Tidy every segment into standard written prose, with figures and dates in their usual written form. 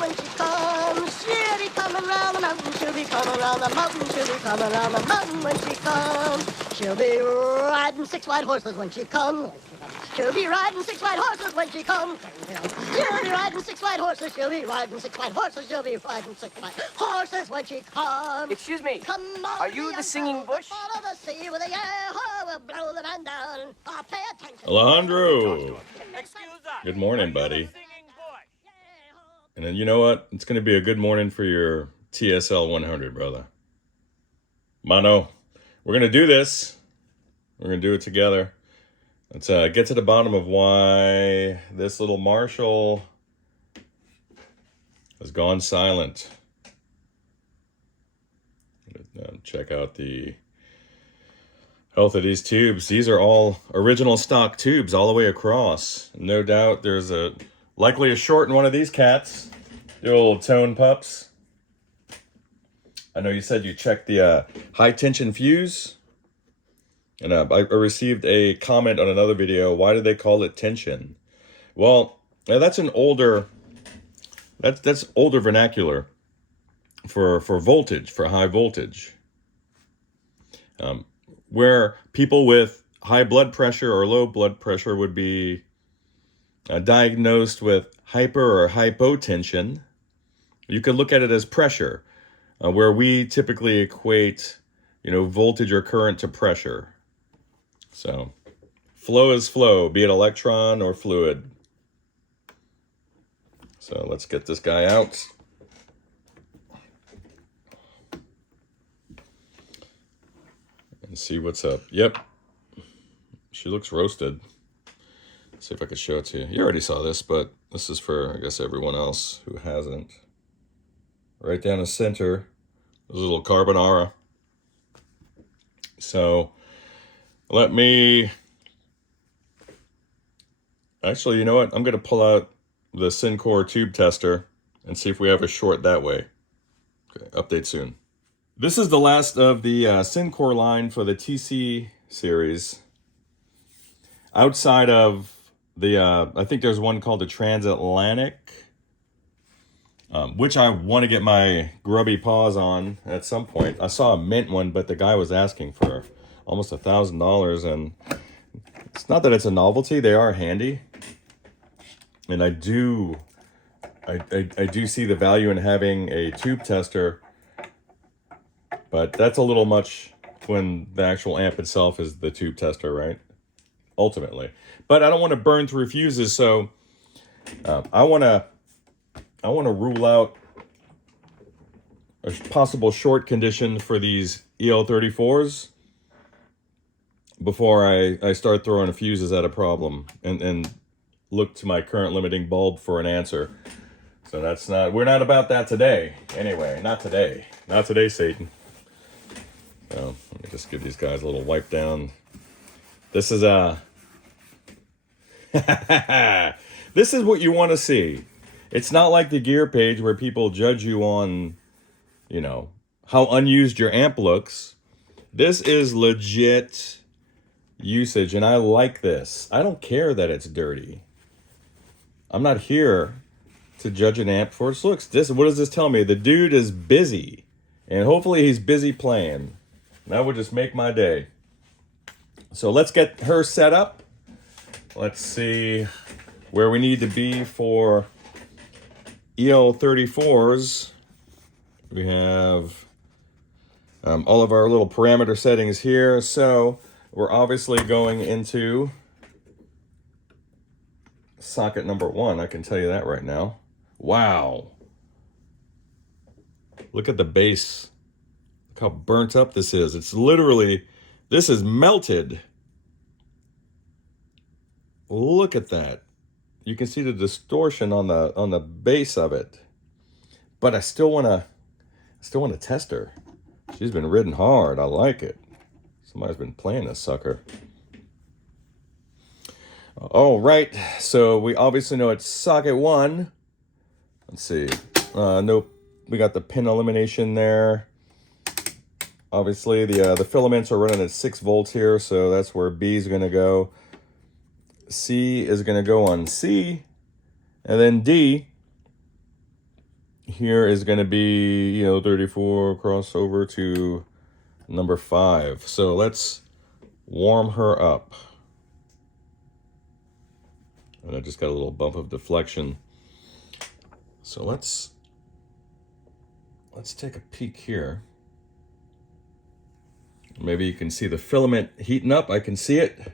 when she comes. She'll be coming round the mountain, she'll be coming round the mountain, she'll be coming round the mountain when she comes. She'll be riding 6 white horses when she comes. She'll be riding 6 white horses when she comes. She'll be riding 6 white horses, she'll be riding 6 white horses, she'll be riding 6 white horses when she comes. Excuse me, Come on, are you the singing bush? Follow the sea with a yeah-ho, we'll blow the man down. Oh, pay attention. Alejandro, Excuse us. good morning, buddy. Singing bush. And then you know what? It's going to be a good morning for your TSL100, brother. Mano, we're going to do this. We're going to do it together. Let's get to the bottom of why this little Marshall has gone silent. Check out the health of these tubes. These are all original stock tubes all the way across. No doubt there's likely a short in one of these cats. The old tone pups. I know you said you checked the high tension fuse. And I received a comment on another video. Why did they call it tension? Well, that's an older, that's older vernacular for voltage, for high voltage. Where people with high blood pressure or low blood pressure would be diagnosed with hyper or hypotension. You could look at it as pressure, where we typically equate, voltage or current to pressure. So, flow is flow, be it electron or fluid. So let's get this guy out. And see what's up. Yep. She looks roasted. Let's see if I can show it to you. You already saw this, but this is for, I guess, everyone else who hasn't. Right down the center, there's a little carbonara. So, let me... Actually, you know what? I'm going to pull out the Syncor tube tester and see if we have a short that way. Okay, update soon. This is the last of the Syncor line for the TC series. Outside of the, I think there's one called the Transatlantic, which I want to get my grubby paws on at some point. I saw a mint one, but the guy was asking for almost $1,000, and it's not that it's a novelty. They are handy, and I do see the value in having a tube tester. But that's a little much when the actual amp itself is the tube tester, right? Ultimately. But I don't want to burn through fuses, so I want to rule out a possible short condition for these EL34s before I start throwing fuses at a problem and look to my current limiting bulb for an answer. So we're not about that today. Anyway, not today. Not today, Satan. So let me just give these guys a little wipe down. This is this is what you want to see. It's not like the gear page where people judge you on, how unused your amp looks. This is legit usage, and I like this. I don't care that it's dirty. I'm not here to judge an amp for its looks. What does this tell me? The dude is busy, and hopefully he's busy playing. That would just make my day. So let's get her set up. Let's see where we need to be for EL34s. We have all of our little parameter settings here. So we're obviously going into socket number 1. I can tell you that right now. Wow. Look at the base. Look how burnt up this is. It's literally, this is melted. Look at that. You can see the distortion on the base of it. But I still want to test her. She's been ridden hard. I like it. Somebody's been playing this sucker. All right. So we obviously know it's socket 1. Let's see. Nope. We got the pin elimination there. Obviously, the filaments are running at 6 volts here, so that's where B is going to go. C is going to go on C, and then D here is going to be, you know, 34 crossover to number 5. So let's warm her up. And I just got a little bump of deflection. So let's take a peek here. Maybe you can see the filament heating up. I can see it.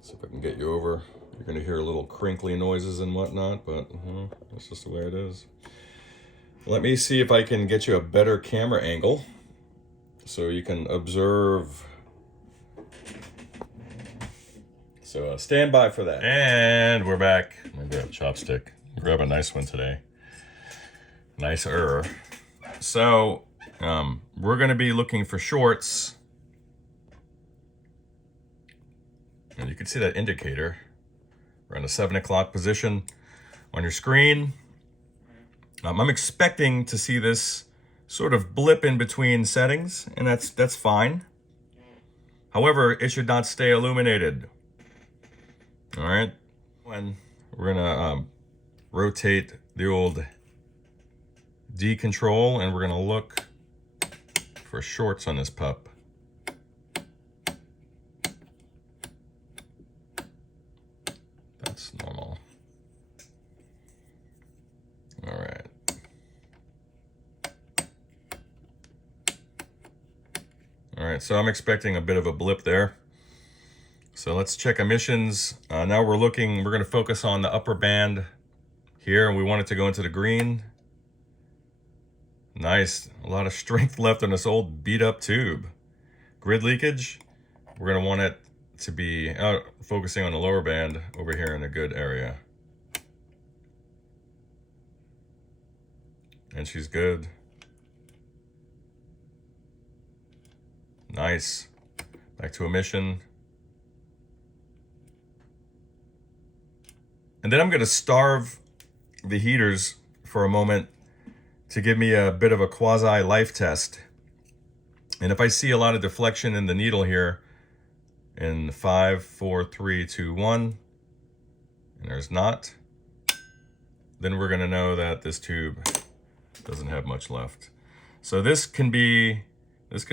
See if I can get you over. You're going to hear little crinkly noises and whatnot, but that's just the way it is. Let me see if I can get you a better camera angle so you can observe. So stand by for that. And we're back. I'm going to grab a chopstick. Grab a nice one today. Nicer. So we're going to be looking for shorts. And you can see that indicator. We're in a 7 o'clock position on your screen. I'm expecting to see this sort of blip in between settings, and that's fine. However, it should not stay illuminated. All right. When we're gonna rotate the old D control, and we're gonna look for shorts on this pup. That's normal. All right. All right, so I'm expecting a bit of a blip there. So let's check emissions. Now we're going to focus on the upper band here, and we want it to go into the green. Nice, a lot of strength left on this old beat up tube. Grid leakage, we're going to want it to be focusing on the lower band over here in a good area. And she's good. Nice. Back to emission. And then I'm going to starve the heaters for a moment to give me a bit of a quasi life test. And if I see a lot of deflection in the needle here in 5, 4, 3, 2, 1, and there's not, then we're going to know that this tube doesn't have much left. So this could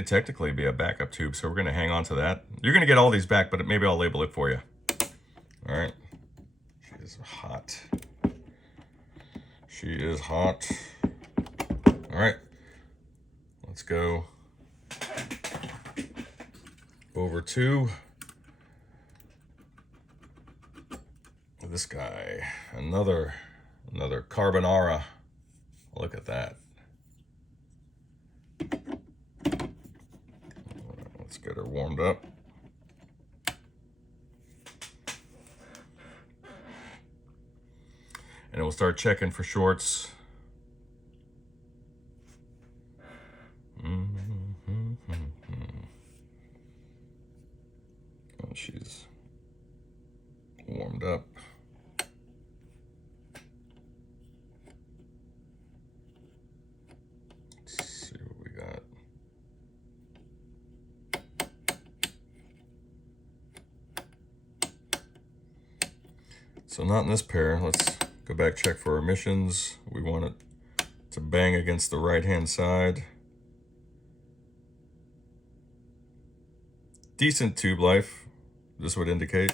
technically be a backup tube, so we're going to hang on to that. You're going to get all these back, but maybe I'll label it for you. All right. She is hot. She is hot. All right. Let's go over to this guy. Another carbonara. Look at that. Let's get her warmed up. And we'll start checking for shorts. Oh, she's warmed up. Let's see what we got. So not in this pair. Let's go back, check for emissions. We want it to bang against the right-hand side. Decent tube life, this would indicate.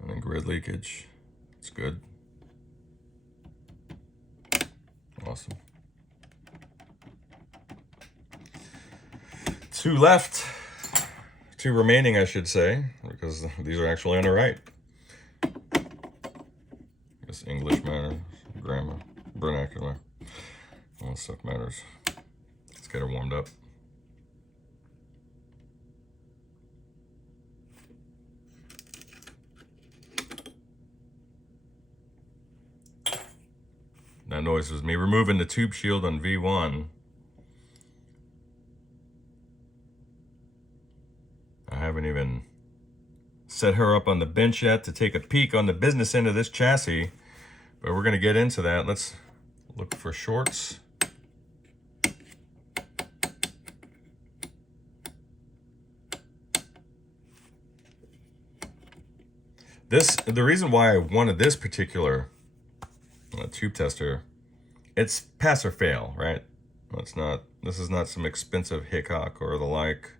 And then grid leakage, it's good. Awesome. 2 left. 2 remaining, I should say, because these are actually on the right. This English matters, grammar, vernacular, all that stuff matters. Let's get her warmed up. That noise was me removing the tube shield on V1. I haven't even set her up on the bench yet to take a peek on the business end of this chassis, but we're going to get into that. Let's look for shorts. The reason why I wanted this particular a tube tester, it's pass or fail, right? It's not, this is not some expensive Hickok or the like.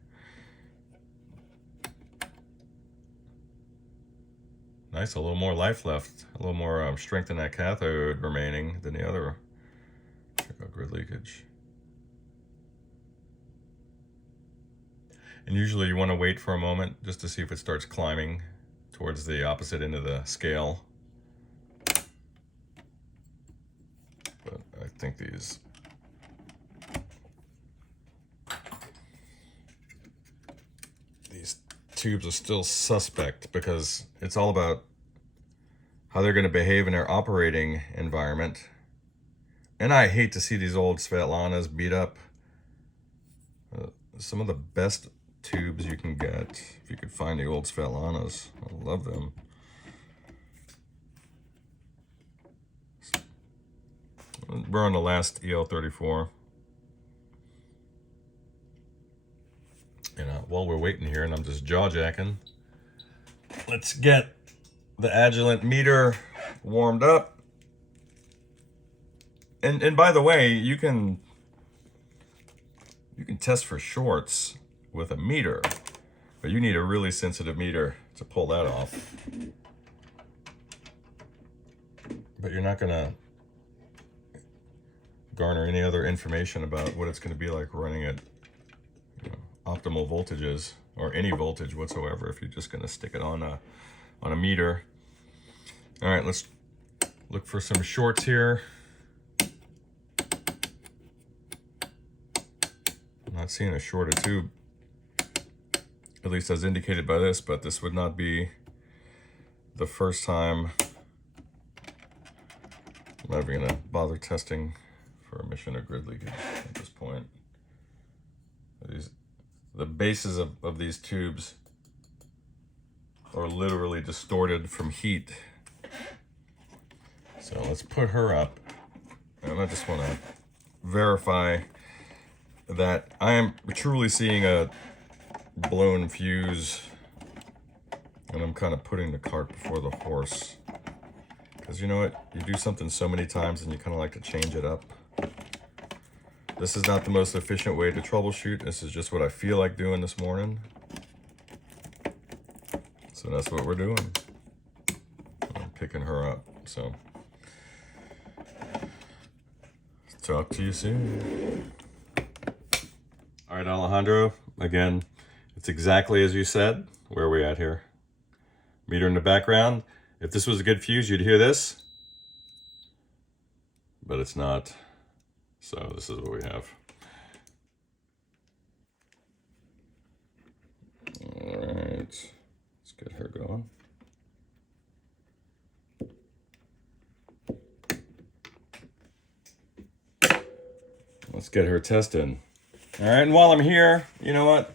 Nice, a little more life left, a little more strength in that cathode remaining than the other. Check out grid leakage. And usually you want to wait for a moment just to see if it starts climbing towards the opposite end of the scale. But I think these tubes are still suspect because it's all about how they're going to behave in their operating environment. And I hate to see these old Svetlanas beat up. Some of the best tubes you can get, if you could find the old Svetlanas. I love them. We're on the last EL34. And while we're waiting here, and I'm just jaw-jacking, let's get the Agilent meter warmed up. And by the way, you can test for shorts with a meter, but you need a really sensitive meter to pull that off. But you're not gonna garner any other information about what it's gonna be like running at optimal voltages or any voltage whatsoever if you're just gonna stick it on a meter. All right, let's look for some shorts here. I'm not seeing a shorted tube, at least as indicated by this, but this would not be the first time. I'm not even gonna bother testing for emission or grid leakage at this point. The bases of these tubes are literally distorted from heat. So let's put her up. And I just want to verify that I am truly seeing a blown fuse, and I'm kind of putting the cart before the horse. Because you know what? You do something so many times and you kind of like to change it up. This is not the most efficient way to troubleshoot. This is just what I feel like doing this morning. So that's what we're doing. I'm picking her up. So talk to you soon. All right, Alejandro, again, it's exactly as you said. Where are we at here? Meter in the background. If this was a good fuse, you'd hear this, but it's not. So this is what we have. All right, let's get her going. Let's get her tested. All right, and while I'm here, you know what?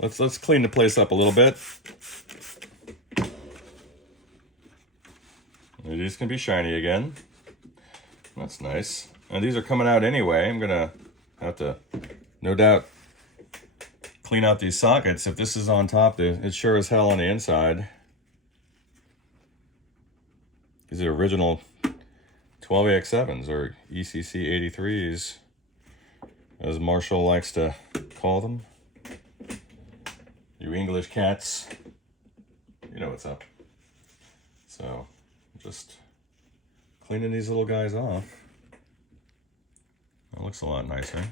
Let's clean the place up a little bit. These can be shiny again. That's nice. And these are coming out anyway. I'm gonna have to, no doubt, clean out these sockets. If this is on top, it's sure as hell on the inside. These are original 12AX7s or ECC 83s, as Marshall likes to call them. You English cats, you know what's up. So, just cleaning these little guys off. That looks a lot nicer.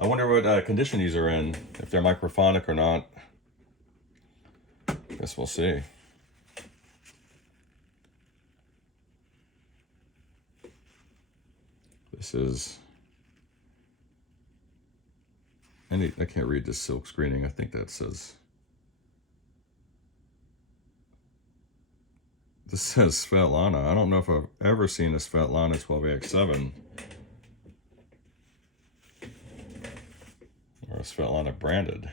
I wonder what condition these are in, if they're microphonic or not. Guess we'll see. This is... I can't read this silk screening. I think that says... This says Svetlana. I don't know if I've ever seen a Svetlana 12AX7. Or a Svetlana branded.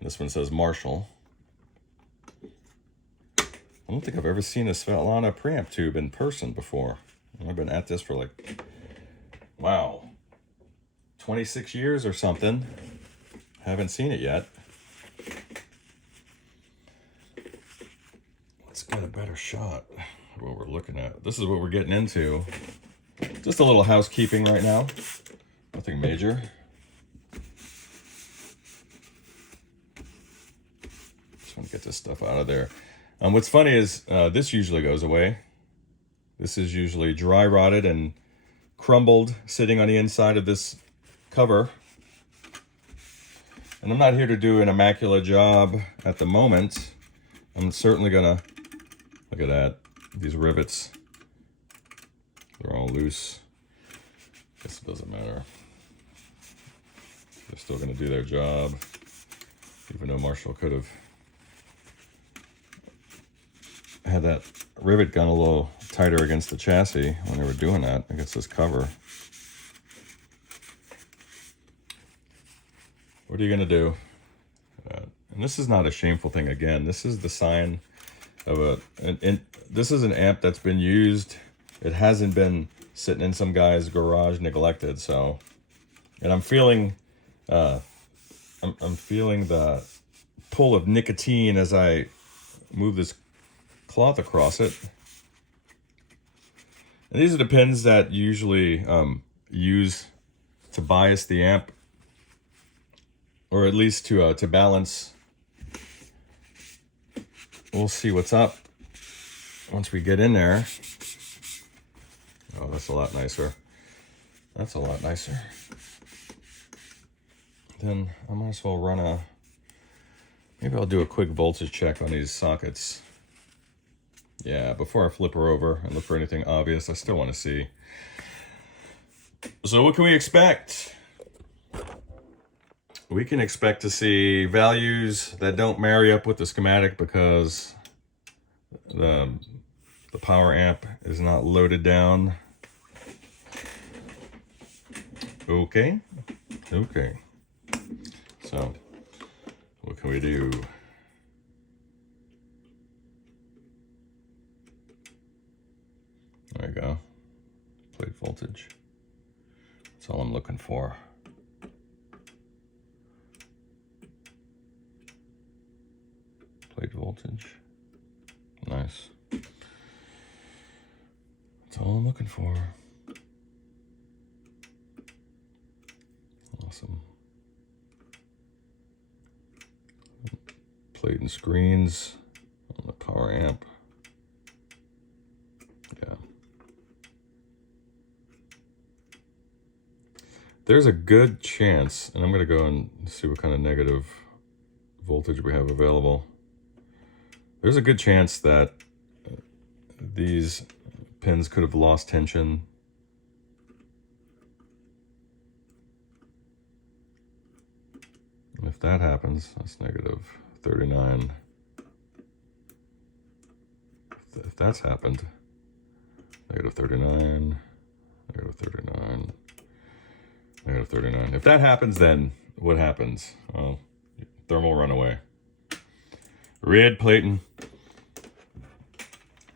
This one says Marshall. I don't think I've ever seen a Svetlana preamp tube in person before. I've been at this for like, wow, 26 years or something. Haven't seen it yet. Let's get a better shot what we're looking at. This is what we're getting into. Just a little housekeeping right now. Nothing major. Just want to get this stuff out of there. What's funny is this usually goes away. This is usually dry rotted and crumbled, sitting on the inside of this cover. And I'm not here to do an immaculate job at the moment. I'm certainly gonna, look at that, these rivets. They're all loose. Guess it doesn't matter. They're still gonna do their job, even though Marshall could have had that rivet gun a little tighter against the chassis when they were doing that, against this cover. What are you gonna do? And this is not a shameful thing. Again, this is the sign of this is an amp that's been used. It hasn't been sitting in some guy's garage neglected. So, and I'm feeling, I'm feeling the pull of nicotine as I move this cloth across it. And these are the pins that usually use to bias the amp, or at least to balance. We'll see what's up once we get in there. Oh, that's a lot nicer. That's a lot nicer. Then I might as well run maybe I'll do a quick voltage check on these sockets. Yeah, before I flip her over and look for anything obvious, I still want to see. So what can we expect? We can expect to see values that don't marry up with the schematic because the power amp is not loaded down. Okay. Okay. So what can we do? There we go. Plate voltage. That's all I'm looking for. Plate voltage. Nice. That's all I'm looking for. Awesome. Plate and screens on the power amp. Yeah. There's a good chance, and I'm going to go and see what kind of negative voltage we have available. There's a good chance that these pins could have lost tension. If that happens, that's negative 39. If that's happened, negative 39, negative 39, negative 39. If that happens, then what happens? Well, thermal runaway. Red plating.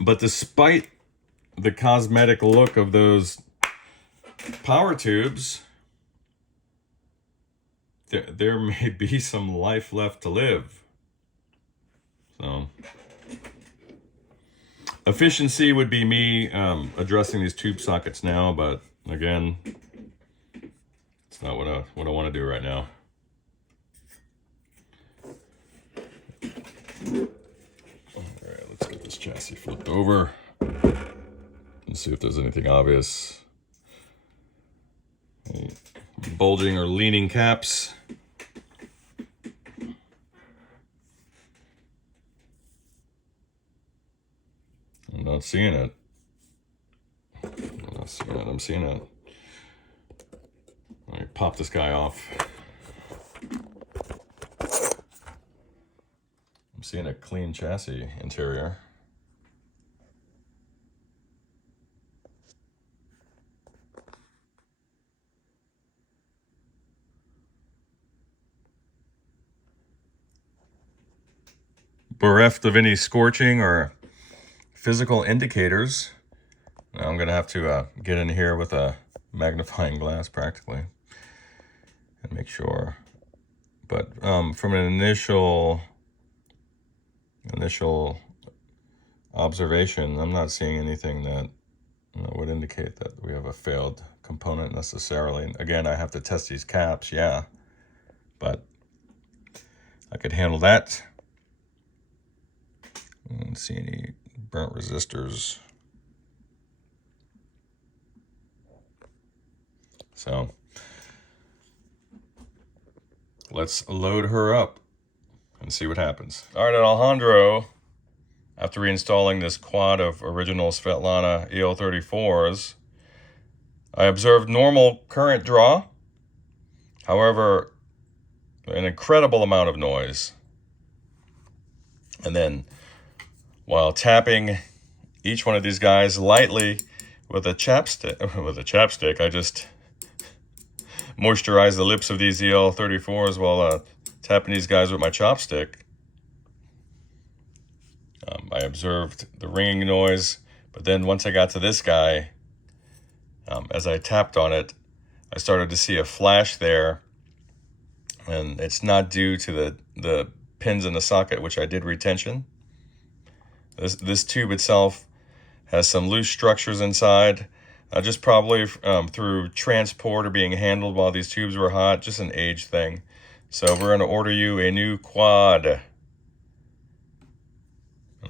But despite the cosmetic look of those power tubes, there may be some life left to live. So efficiency would be me addressing these tube sockets now, but again, it's not what I want to do right now. All right, let's get this chassis flipped over and see if there's anything obvious. Any bulging or leaning caps. I'm not seeing it. I'm not seeing it. I'm seeing it. Let me pop this guy off. I'm seeing a clean chassis interior. Bereft of any scorching or physical indicators. Now I'm gonna have to get in here with a magnifying glass practically and make sure. But from an initial observation, I'm not seeing anything that would indicate that we have a failed component necessarily. And again, I have to test these caps, yeah, but I could handle that. I don't see any burnt resistors. So let's load her up and see what happens. All right, at Alejandro, after reinstalling this quad of original Svetlana EL34s, I observed normal current draw. However, an incredible amount of noise. And then, while tapping each one of these guys lightly with a chapstick, I just moisturize the lips of these EL34s while tapping these guys with my chopstick. I observed the ringing noise, but then once I got to this guy, as I tapped on it, I started to see a flash there, and it's not due to the pins in the socket, which I did retention. This tube itself has some loose structures inside, just probably through transport or being handled while these tubes were hot, just an age thing. So we're going to order you a new quad, and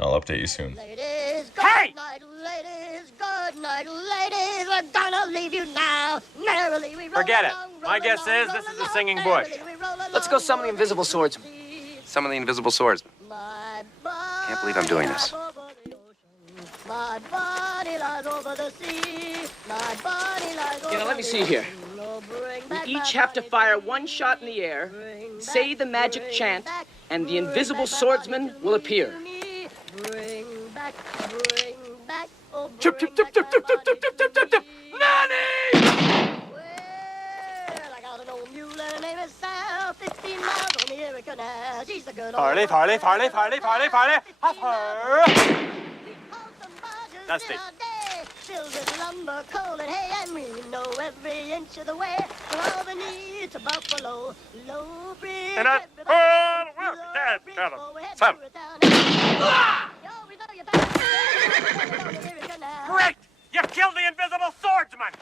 I'll update you soon. Ladies, good Hey! night, ladies, good night, ladies. We're gonna leave you now. Merrily we roll Forget it. along, My roll guess along, is roll this is a along, singing merrily bush. we roll Let's go along, summon the invisible swords. Some of the invisible swords. My Can't believe I'm doing this. body lies over the ocean. My body lies over the sea. My body lies over Now, let me the see here. ocean. Oh, bring We back each my have to body fire to me. one shot in the air, Bring say back, the magic bring chant, back, and the bring invisible back my swordsman body to will me, appear. to me. Bring back, bring back, oh, Chip, bring chip, chip, back chip, my chip, chip, body chip, to chip, chip. me. Money! Well, I got an old mule and her name is Sal, 15 miles on the Erie Canal. She's a good old Farley, Farley, Farley, Farley, Farley, Farley. Hop her. Dusty. Filled with lumber, coal, and hay, and we know every inch of the way. From Albany to Buffalo, Low Bridge. And I- everybody down, Oh, we're Low dead, Bridge, Adam. oh, we head Sam. to a town. Yo, we know you're back. On the Erie Canal. Great! You killed the invisible swordsman!